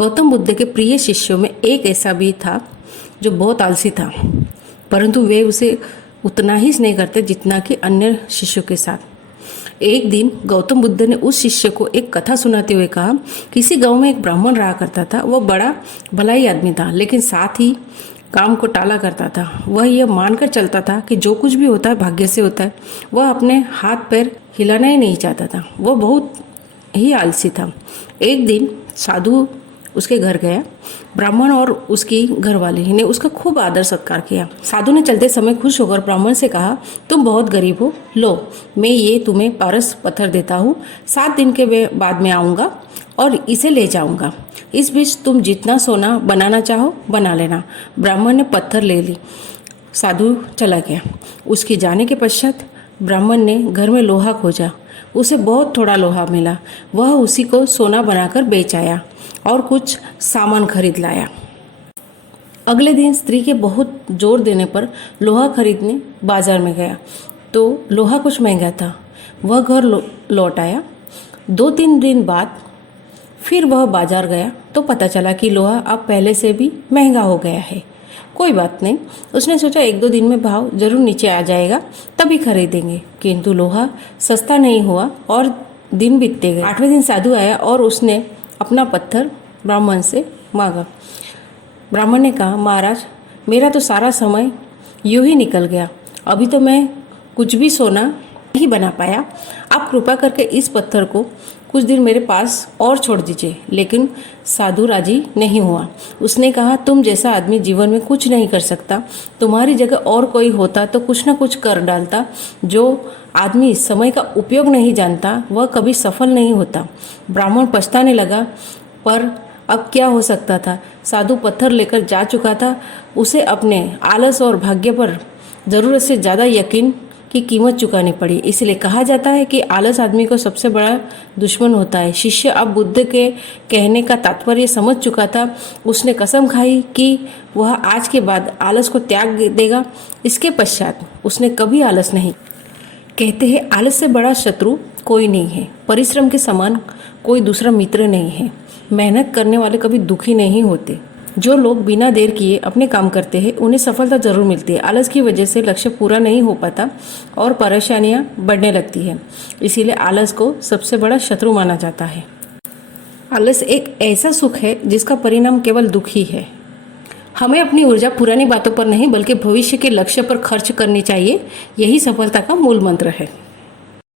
गौतम बुद्ध के प्रिय शिष्यों में एक ऐसा भी था जो बहुत आलसी था, परंतु वे उसे उतना ही स्नेह करते जितना कि अन्य शिष्यों के साथ। एक दिन गौतम बुद्ध ने उस शिष्य को एक कथा सुनाते हुए कहा, किसी गांव में एक ब्राह्मण रहा करता था। वह बड़ा भलाई आदमी था, लेकिन साथ ही काम को टाला करता था। वह यह मानकर चलता था कि जो कुछ भी होता है भाग्य से होता है। वह अपने हाथ पैर हिलाना ही नहीं चाहता था। वह बहुत ही आलसी था। एक दिन साधु उसके घर गया। ब्राह्मण और उसकी घरवाली ने उसका खूब आदर सत्कार किया। साधु ने चलते समय खुश होकर ब्राह्मण से कहा, तुम बहुत गरीब हो, लो मैं ये तुम्हें पारस पत्थर देता हूँ। 7 दिन के बाद मैं आऊँगा और इसे ले जाऊँगा। इस बीच तुम जितना सोना बनाना चाहो बना लेना। ब्राह्मण ने पत्थर ले ली। साधु चला गया। उसके जाने के पश्चात ब्राह्मण ने घर में लोहा खोजा। उसे बहुत थोड़ा लोहा मिला। वह उसी को सोना बनाकर बेच आया और कुछ सामान खरीद लाया। अगले दिन स्त्री के बहुत जोर देने पर लोहा खरीदने बाजार में गया तो लोहा कुछ महंगा था। वह घर लौट आया। 2-3 दिन बाद फिर वह बाजार गया तो पता चला कि लोहा अब पहले से भी महंगा हो गया है। कोई बात नहीं, उसने सोचा 1-2 दिन में भाव जरूर नीचे आ जाएगा, तभी खरीदेंगे। किंतु लोहा सस्ता नहीं हुआ और दिन बीतते गए। 8वें दिन साधु आया और उसने अपना पत्थर ब्राह्मण से मांगा। ब्राह्मण ने कहा, महाराज मेरा तो सारा समय यूं ही निकल गया, अभी तो मैं कुछ भी सोना नहीं बना पाया। आप कृपा करके इस पत्थर को कुछ दिन मेरे पास और छोड़ दीजिए। लेकिन साधु राजी नहीं हुआ। उसने कहा, तुम जैसा आदमी जीवन में कुछ नहीं कर सकता। तुम्हारी जगह और कोई होता तो कुछ न कुछ कर डालता। जो आदमी समय का उपयोग नहीं जानता वह कभी सफल नहीं होता। ब्राह्मण पछताने लगा, पर अब क्या हो सकता था। साधु पत्थर लेकर जा चुका था। उसे अपने आलस और भाग्य पर ज़रूरत से ज़्यादा यकीन की कीमत चुकानी पड़ी। इसलिए कहा जाता है कि आलस आदमी को सबसे बड़ा दुश्मन होता है। शिष्य अब बुद्ध के कहने का तात्पर्य समझ चुका था। उसने कसम खाई कि वह आज के बाद आलस को त्याग देगा। इसके पश्चात उसने कभी आलस नहीं। कहते हैं, आलस से बड़ा शत्रु कोई नहीं है, परिश्रम के समान कोई दूसरा मित्र नहीं है। मेहनत करने वाले कभी दुखी नहीं होते। जो लोग बिना देर किए अपने काम करते हैं उन्हें सफलता जरूर मिलती है। आलस की वजह से लक्ष्य पूरा नहीं हो पाता और परेशानियां बढ़ने लगती है। इसीलिए आलस को सबसे बड़ा शत्रु माना जाता है। आलस एक ऐसा सुख है जिसका परिणाम केवल दुख ही है। हमें अपनी ऊर्जा पुरानी बातों पर नहीं बल्कि भविष्य के लक्ष्य पर खर्च करनी चाहिए। यही सफलता का मूल मंत्र है।